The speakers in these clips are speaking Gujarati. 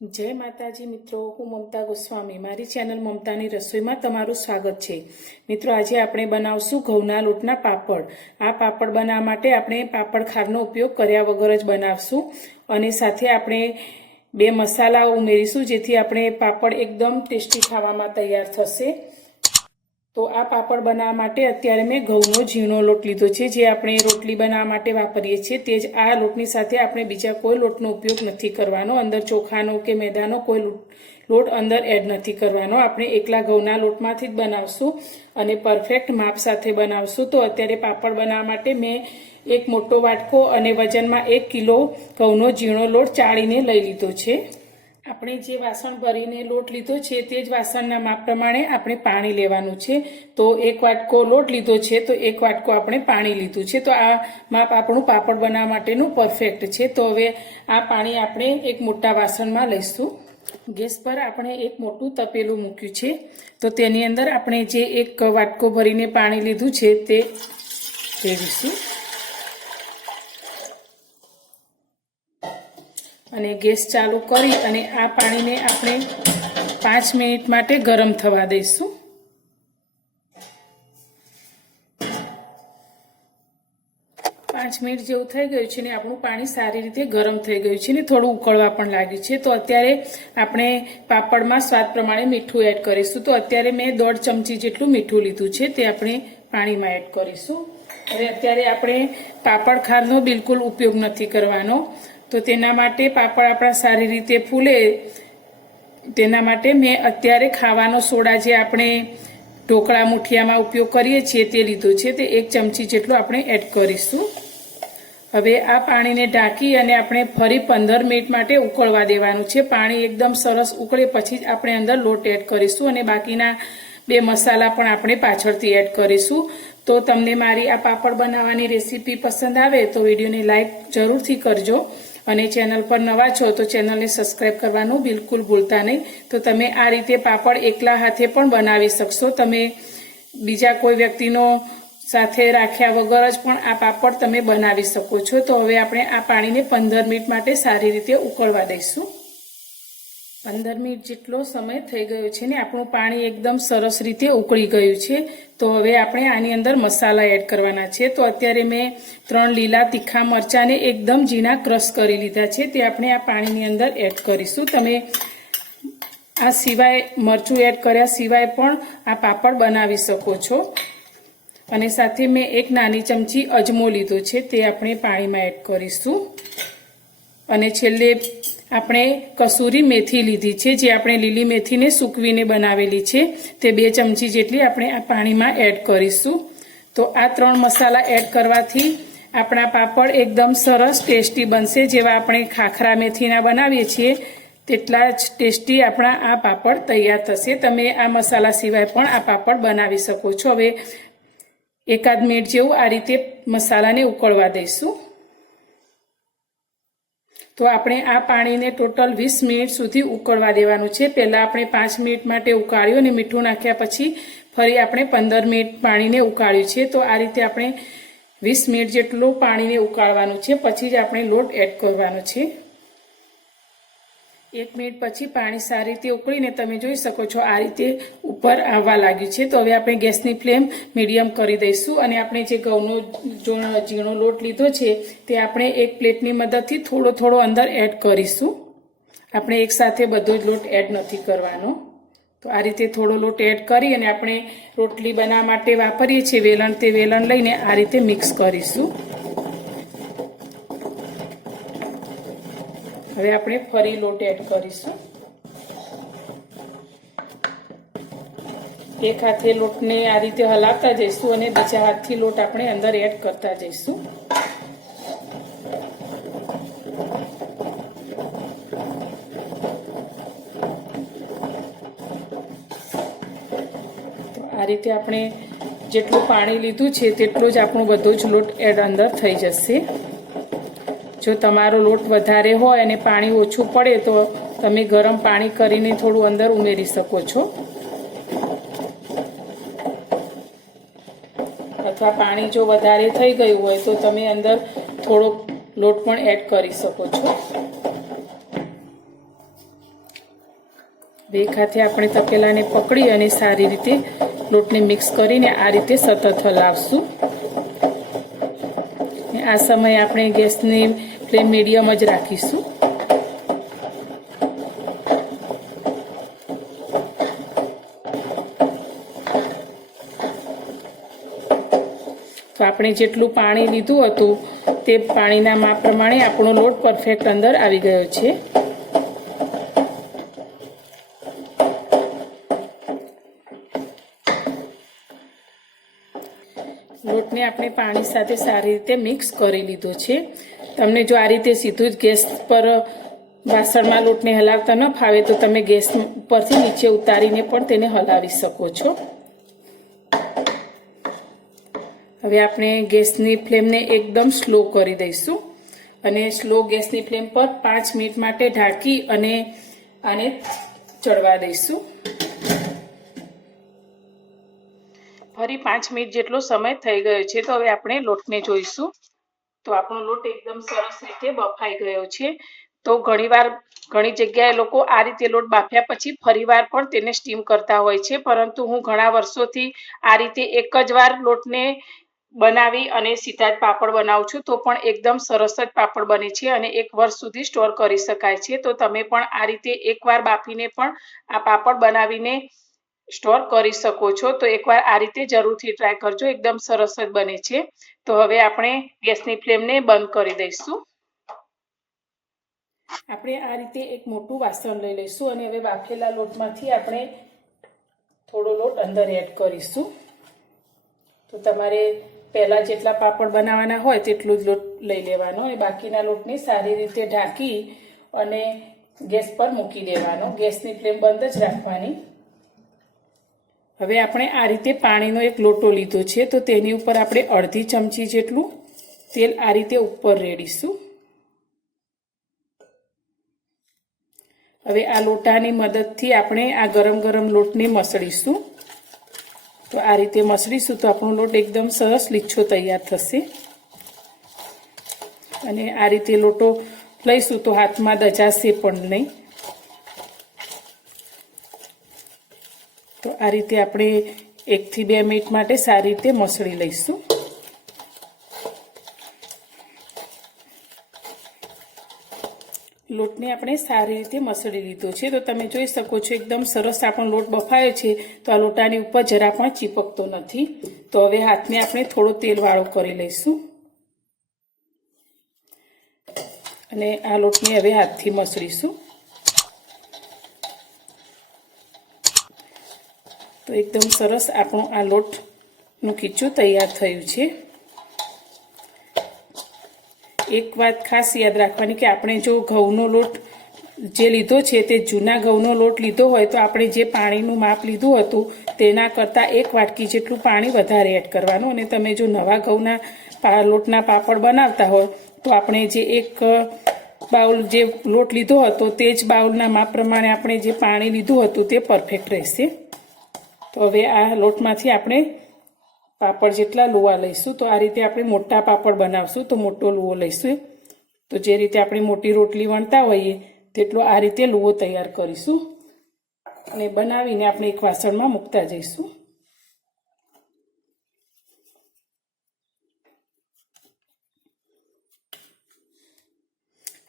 जय माताजी मित्रों, हूँ ममता गोस्वामी। मारी चेनल ममतानी रसोई में तमारुं स्वागत है। मित्रों, आज आपणे बनावशुं घऊना लोटना पापड़। आ पापड़ बनाववा माटे आपणे पापड़ खारनो उपयोग कर्या वगर ज बनावशुं अने साथे आपणे बे मसाला उमेरीशुं जेथी आपणे पापड़ एकदम टेस्टी खावामां तैयार थशे। तो आ पापड़ बनाववा माटे अत्यारे मैं घऊनो झीणो लोट लीधो छे, जे आपणे रोटली बनाववा माटे वापरीए छीए। ते ज आ लोटनी साथे आपणे बीजा कोई लोटनो उपयोग नथी करवानो। अंदर चोखानो के मैदानो कोई लोट अंदर एड नथी करवानो। आपणे एकला घऊना लोटमांथी ज बनावशुं अने परफेक्ट माप साथे बनावशुं। तो अत्यारे पापड़ बनाववा माटे मैं एक मोटो वाटको अने वजनमां 1 किलो घऊनो झीणो लोट चाळीने लई लीधो छे। આપણે જે વાસણ ભરીને લોટ લીધો છે તે જ વાસણના માપ પ્રમાણે આપણે પાણી લેવાનું છે। તો 1 વાટકો લોટ લીધો છે તો 1 વાટકો આપણે પાણી લીધું છે। તો આ માપ આપણું પાપડ બનાવવા માટેનું પરફેક્ટ છે। તો હવે આ પાણી આપણે એક મોટા વાસણમાં લઈશું। ગેસ પર આપણે એક મોટું તપેલું મૂક્યું છે। તો તેની અંદર આપણે જે 1 વાટકો ભરીને પાણી લીધું છે તે રેડીશું અને ગેસ ચાલુ કરી અને આ પાણીને આપણે 5 મિનિટ માટે ગરમ થવા દઈશું। 5 મિનિટ જેવું થઈ ગયું છે ને આપણું પાણી સારી રીતે ગરમ થઈ ગયું છે ને થોડું ઉકળવા પણ લાગ્યું છે। તો અત્યારે આપણે પાપડમાં સ્વાદ પ્રમાણે મીઠું એડ કરીશું। તો અત્યારે મેં 1.5 ચમચી જેટલું મીઠું લીધું છે તે આપણે પાણીમાં એડ કરીશું। અને અત્યારે આપણે પાપડ ખારનો બિલકુલ ઉપયોગ નથી કરવાનો। तो तेना माटे पापड़ आपड़ा सारी रीते फूले तेना माटे मैं अत्यारे खावानो सोडा जे आपणे ढोकळा मुठियामां उपयोग करीए छीए ते लीधो छे। ते 1 चमची जेटलो आपणे एड करीशुं। हवे आ पाणीने ढांकी अने आपणे फरी 15 मिनिट माटे उकळवा देवानुं छे। पाणी एकदम सरस उकळे पछी ज आपणे अंदर लोट एड करीशुं अने बाकीना 2 मसाला पण आपणे पाछळथी एड करीशुं। तो तमने मारी आ पापड़ बनाववानी रेसिपी पसंद आवे तो विडियोने लाइक जरूरथी करजो અને ચેનલ પર નવા છો તો ચેનલને સબસ્ક્રાઇબ કરવાનું બિલકુલ ભૂલતા નહીં। તો તમે આ રીતે પાપડ એકલા હાથે પણ બનાવી શકશો। તમે બીજા કોઈ વ્યક્તિનો સાથે રાખ્યા વગર જ પણ આ પાપડ તમે બનાવી શકો છો। તો હવે આપણે આ પાણીને 15 મિનિટ માટે સારી રીતે ઉકળવા દઈશું। 15 મિનિટ જેટલો સમય થઈ ગયો છે ને આપણું પાણી એકદમ સરસ રીતે ઉકળી ગયું છે। તો હવે આપણે આની અંદર મસાલા એડ કરવાના છે। તો અત્યારે મેં 3 લીલા તીખા મરચાંને એકદમ ઝીણા ક્રશ કરી લીધા છે તે આપણે આ પાણીની અંદર એડ કરીશું। તમે આ સિવાય મરચું એડ કર્યા સિવાય પણ આ પાપડ બનાવી શકો છો। અને સાથે મેં 1 નાની ચમચી અજમો લીધો છે તે આપણે પાણીમાં એડ કરીશું। અને છેલ્લે આપણે કસૂરી મેથી લીધી છે જે આપણે લીલી મેથીને સૂકવીને બનાવેલી છે તે 2 ચમચી જેટલી આપણે આ પાણીમાં એડ કરીશું। તો આ 3 મસાલા એડ કરવાથી આપણા પાપડ એકદમ સરસ ટેસ્ટી બનશે। જેવા આપણે ખાખરા મેથીના બનાવીએ છીએ તેટલા જ ટેસ્ટી આપણા આ પાપડ તૈયાર થશે। તમે આ મસાલા સિવાય પણ આ પાપડ બનાવી શકો છો। હવે 1 મિનિટ જેવું આ રીતે મસાલાને ઉકળવા દઈશું। तो आपणे आ पाणीने टोटल 20 मिनिट सुधी उकळवा देवानुं छे। पहेला आपणे 5 मिनिट माटे उकाळ्यो अने मीठुं नाख्या पछी फरी आपणे 15 मिनिट पाणीने उकाळ्युं छे। तो आ रीते आपणे 20 मिनिट जेटલું पाणीने उकाळवानुं छे पछी ज आपणे लोट एड करवानो छे। 1 मिनिट पछी पाणी सारी रीते उकळीने तमे जोई शको छो आ रीते उपर आववा लाग्युं छे। तो हवे आपणे गैसनी फ्लेम मीडियम करी दईशुं अने आपणे जे घऊनो झीणो लोट लीधो छे ते आपणे एक प्लेटनी मददथी थोड़ो थोड़ो अंदर एड करीशुं। आपणे एक साथे बधो ज लोट एड नथी करवानो। तो आ रीते थोड़ो लोट एड करी अने आपणे रोटली बनाववा माटे वापरीए छीए वेलण ते वेलण लईने आ रीते मिक्स करीशुं। હવે આપણે ફરી લોટ એડ કરીશું। એક હાથે લોટને આ રીતે હલાવતા જઈશું અને બીજા હાથથી લોટ આપણે અંદર એડ કરતા જઈશું। તો આ રીતે આપણે જેટલું પાણી લીધું છે તેટલો જ આપણો બધો જ લોટ એડ અંદર થઈ જશે। जो तमारो लोट वधारे होय अने पाणी ओछुं पड़े तो तमे गरम पाणी करीने थोड़ुं अंदर उमेरी शको छो अथवा पाणी जो वधारे थई गयुं होय तो तमे अंदर थोड़ो लोट पण एड करी शको छो। બે હાથે આપણે તપેલાને પકડી અને સારી રીતે લોટને મિક્સ કરીને આ રીતે સતત હલાવશું. આ સમયે આપણે ગેસની ફ્લેમ મીડિયમ જ રાખીશું. તો આપણે જેટલું પાણી લીધું હતું તે પાણીના માપ પ્રમાણે આપણો લોટ પરફેક્ટ અંદર આવી ગયો છે. લોટને આપણે પાણી સાથે સારી રીતે મિક્સ કરી લીધો છે. તમને જો આ રીતે સીધું જ ગેસ પર વાસણમાં લોટને હલાવતા ન ફાવે તો તમે ગેસ પરથી નીચે ઉતારીને પણ તેને હલાવી શકો છો. હવે આપણે ગેસની ફ્લેમને એકદમ સ્લો કરી દઈશું અને સ્લો ગેસની ફ્લેમ પર 5 મિનિટ માટે ઢાંકી અને આને ચડવા દઈશું. ફરી 5 મિનિટ જેટલો સમય થઈ ગયો છે. તો હવે આપણે લોટને જોઈશું. તો આપણો લોટ એકદમ સરસ રીતે બફાઈ ગયો છે. તો ઘણી જગ્યાએ લોકો આ રીતે લોટ બાફ્યા પછી ફરીવાર પણ તેને સ્ટીમ કરતા હોય છે, પરંતુ હું ઘણા વર્ષોથી આ રીતે એક જ વાર લોટને બનાવી અને સીધા જ પાપડ બનાવું છું, તો પણ એકદમ સરસ જ પાપડ બને છે અને 1 વર્ષ સુધી સ્ટોર કરી શકાય છે. તો તમે પણ આ રીતે એકવાર બાફીને પણ આ પાપડ બનાવીને સ્ટોર કરી શકો છો. તો એકવાર આ રીતે જરૂરથી ટ્રાય કરજો, એકદમ સરસ જ બને છે. તો હવે આપણે ગેસની ફ્લેમને બંધ કરી દઈશું. આપણે આ રીતે એક મોટું વાસણ લઈ લઈશું અને હવે બાફેલા લોટમાંથી આપણે થોડો લોટ અંદર એડ કરીશું. તો તમારે પહેલા જેટલા પાપડ બનાવવાના હોય તેટલું જ લોટ લઈ લેવાનો અને બાકીના લોટને સારી રીતે ઢાંકી અને ગેસ પર મૂકી દેવાનો. ગેસની ફ્લેમ બંધ જ રાખવાની. હવે આપણે આ રીતે પાણીનો એક લોટો લીધો છે, તો તેની ઉપર આપણે અડધી ચમચી જેટલું તેલ આ રીતે ઉપર રેડીશું. હવે આ લોટાની મદદથી આપણે આ ગરમ લોટને મસળીશું. તો આ રીતે મસળીશું તો આપણો લોટ એકદમ સરસ લીછો તૈયાર થશે. અને આ રીતે લોટો લઈશું તો હાથમાં દજાશે પણ નહીં. તો આ રીતે આપણે 1 થી 2 મિનિટ માટે સારી રીતે મસળી લઈશું. લોટને આપણે સારી રીતે મસળી લીધો છે. તો તમે જોઈ શકો છો એકદમ સરસ આપણો લોટ બફાયો છે. તો આ લોટાની ઉપર જરા પણ ચીપકતો નથી. તો હવે હાથને આપણે થોડો તેલવાળો કરી લઈશું અને આ લોટને હવે હાથથી મસળીશું. તો એકદમ સરસ આપણું આ લોટનું ખીચું તૈયાર થયું છે. એક વાત ખાસ યાદ રાખવાની કે આપણે જો ઘઉંનો લોટ જે લીધો છે તે જૂના ઘઉંનો લોટ લીધો હોય તો આપણે જે પાણીનું માપ લીધું હતું તેના કરતાં 1 વાટકી જેટલું પાણી વધારે એડ કરવાનું. અને તમે જો નવા ઘઉંના લોટના પાપડ બનાવતા હોય તો આપણે જે 1 બાઉલ જે લોટ લીધો હતો તે જ બાઉલના માપ પ્રમાણે આપણે જે પાણી લીધું હતું તે પરફેક્ટ રહેશે. તો હવે આ લોટમાંથી આપણે પાપડ જેટલા લુવા લઈશું. તો આ રીતે આપણે મોટા પાપડ બનાવશું તો મોટો લુવો લઈશું. તો જે રીતે આપણે મોટી રોટલી વણતા હોઈએ તેટલો આ રીતે લુવો તૈયાર કરીશું અને બનાવીને આપણે એક વાસણમાં મૂકતા જઈશું.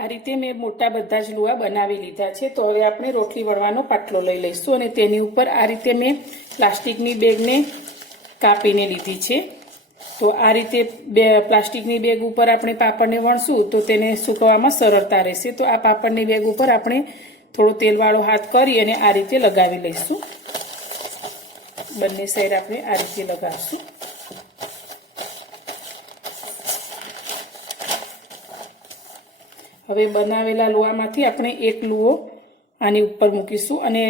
આ રીતે મેં મોટા બધા જ લુવા બનાવી લીધા છે. તો હવે આપણે રોટલી વણવાનો પાટલો લઈ લઈશું અને તેની ઉપર આ રીતે મેં પ્લાસ્ટિકની બેગને કાપીને લીધી છે. તો આ રીતે પ્લાસ્ટિકની બેગ ઉપર આપણે પાપડને વણશું તો તેને સૂકવવામાં સરળતા રહેશે. તો આ પાપડની બેગ ઉપર આપણે થોડો તેલવાળો હાથ કરી અને આ રીતે લગાવી લઈશું. બંને સાઈડ આપણે આ રીતે લગાવશું. હવે બનાવેલા લુવામાંથી આપણે 1 લુવો આની ઉપર મૂકીશું અને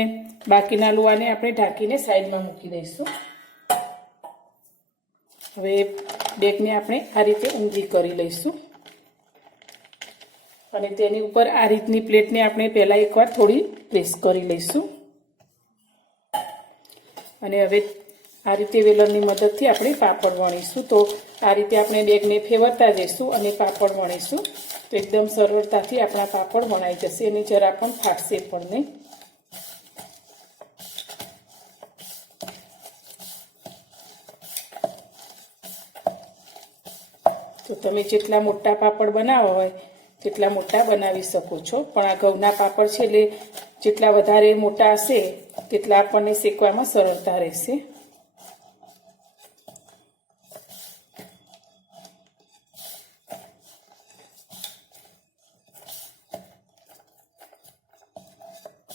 બાકીના લુવાને આપણે ઢાંકીને સાઈડમાં મૂકી દઈશું. હવે બેગને આપણે આ રીતે ઊંધી કરી લઈશું અને તેની ઉપર આ રીતની પ્લેટને આપણે પહેલાં એકવાર થોડી પ્રેસ કરી લઈશું અને હવે આ રીતે વેલણની મદદથી આપણે પાપડ વણીશું. તો આ રીતે આપણે બેગને ફેરવતા જઈશું અને પાપડ વણીશું. તો એકદમ સરળતાથી આપણા પાપડ વણાઈ જશે અને જરા પણ ફાટશે પણ નહીં. તમે જેટલા મોટા પાપડ બનાવવા હોય તેટલા મોટા બનાવી શકો છો, પણ આ ઘઉંના પાપડ છે એટલે જેટલા વધારે મોટા હશે તેટલા આપણને શેકવામાં સરળતા રહેશે।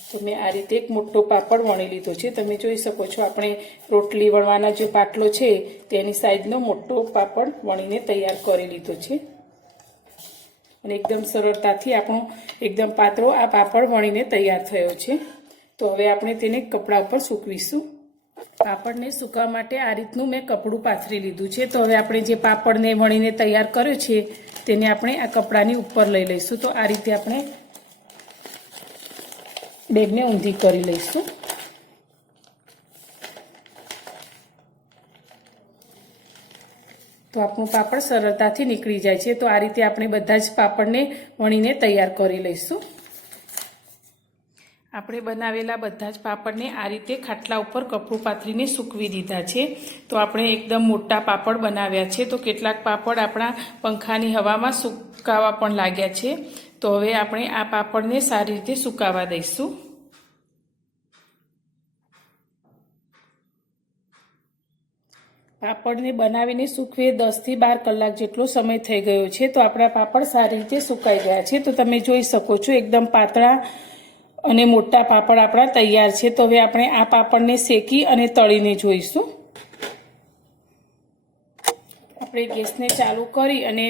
તો મેં આ રીતે એક મોટો પાપડ વણી લીધો છે। તમે જોઈ શકો છો આપણે રોટલી વણવાના જે પાટલો છે તેની સાઈઝનો મોટો પાપડ વણીને તૈયાર કરી લીધો છે અને એકદમ સરળતાથી આપણો એકદમ પાતળો આ પાપડ વણીને તૈયાર થયો છે। તો હવે આપણે તેને કપડા ઉપર સૂકવીશું। પાપડને સૂકવવા માટે આ રીતનું મેં કપડું પાથરી લીધું છે। તો હવે આપણે જે પાપડને વણીને તૈયાર કર્યો છે તેને આપણે આ કપડાની ઉપર લઈ લઈશું। તો આ રીતે આપણે બેગને ઊંધી કરી લઈશું। તો આપણું પાપડ સરળતાથી નીકળી જાય છે। તો આ રીતે આપણે બધા જ પાપડને વણીને તૈયાર કરી લઈશું। આપણે બનાવેલા બધા જ પાપડને આ રીતે ખાટલા ઉપર કપડું પાથરીને સૂકવી દીધા છે। તો આપણે એકદમ મોટા પાપડ બનાવ્યા છે। તો કેટલાક પાપડ આપણા પંખાની હવામાં સુકાવા પણ લાગ્યા છે। તો હવે આપણે આ પાપડને સારી રીતે સુકાવા દઈશું। પાપડને બનાવીને સૂકવે 10 થી 12 કલાક જેટલો સમય થઈ ગયો છે। તો આપણા પાપડ સારી રીતે સુકાઈ ગયા છે। તો તમે જોઈ શકો છો એકદમ પાતળા અને મોટા પાપડ આપણા તૈયાર છે। તો હવે આપણે આ પાપડને શેકી અને તળીને જોઈશું। આપણે ગેસને ચાલુ કરી અને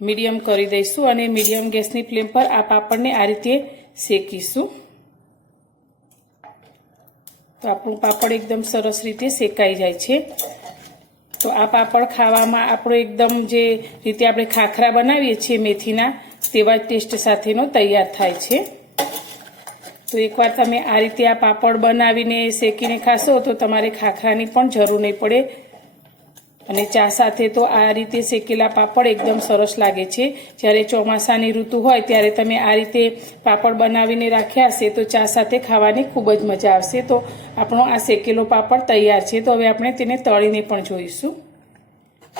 મીડિયમ કરી દઈશું અને મીડિયમ ગેસની ફ્લેમ પર આ પાપડને આ રીતે શેકીશું। તો આપણું પાપડ એકદમ સરસ રીતે શેકાઈ જાય છે। તો આ પાપડ ખાવામાં આપણો એકદમ જે રીતે આપણે ખાખરા બનાવીએ છીએ મેથીના તેવા ટેસ્ટ સાથેનો તૈયાર થાય છે। તો એકવાર તમે આ રીતે આ પાપડ બનાવીને શેકીને ખાશો તો તમારે ખાખરાની પણ જરૂર નહીં પડે અને ચા સાથે તો આ રીતે શેકેલા પાપડ એકદમ સરસ લાગે છે। જ્યારે ચોમાસાની ઋતુ હોય ત્યારે તમે આ રીતે પાપડ બનાવીને રાખ્યા હશે તો ચા સાથે ખાવાની ખૂબ જ મજા આવશે। તો આપણો આ શેકેલો પાપડ તૈયાર છે। તો હવે આપણે તેને તળીને પણ જોઈશું।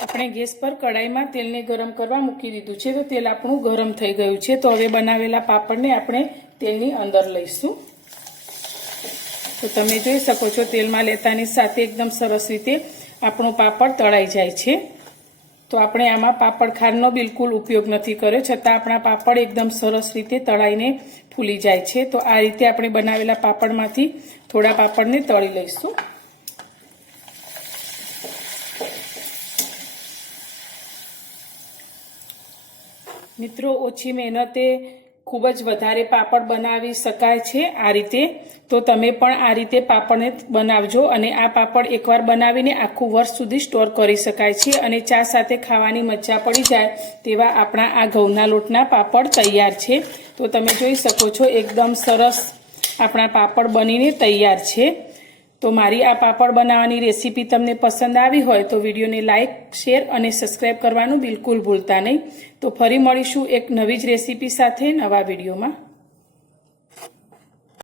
આપણે ગેસ પર કડાઈમાં તેલને ગરમ કરવા મૂકી દીધું છે। તો તેલ આપણું ગરમ થઈ ગયું છે। તો હવે બનાવેલા પાપડને આપણે તેલની અંદર લઈશું। તો તમે જોઈ શકો છો તેલમાં લેતાની સાથે એકદમ સરસ રીતે આપણો પાપડ તળાઈ જાય છે। તો આપણે આમાં પાપડ ખાંડનો બિલકુલ ઉપયોગ નથી કર્યો, છતાં આપણા પાપડ એકદમ સરસ રીતે તળાઈને ફૂલી જાય છે। તો આ રીતે આપણે બનાવેલા પાપડમાંથી થોડા પાપડને તળી લઈશું। મિત્રો, ઓછી મહેનતે ખૂબ જ વધારે પાપડ બનાવી શકાય છે આ રીતે। તો તમે પણ આ રીતે પાપડને બનાવજો અને આ પાપડ એકવાર બનાવીને આખું વર્ષ સુધી સ્ટોર કરી શકાય છે અને ચા સાથે ખાવાની મજા પડી જાય તેવા આપણા આ ઘઉંના લોટના પાપડ તૈયાર છે। તો તમે જોઈ શકો છો એકદમ સરસ આપણા પાપડ બનીને તૈયાર છે। તો મારી આ પાપડ બનાવવાની રેસીપી તમને પસંદ આવી હોય તો વિડીયોને લાઇક, શેર અને સબસ્ક્રાઈબ કરવાનું બિલકુલ ભૂલતા નહીં। તો ફરી મળીશું એક નવી જ રેસીપી સાથે નવા વિડીયોમાં।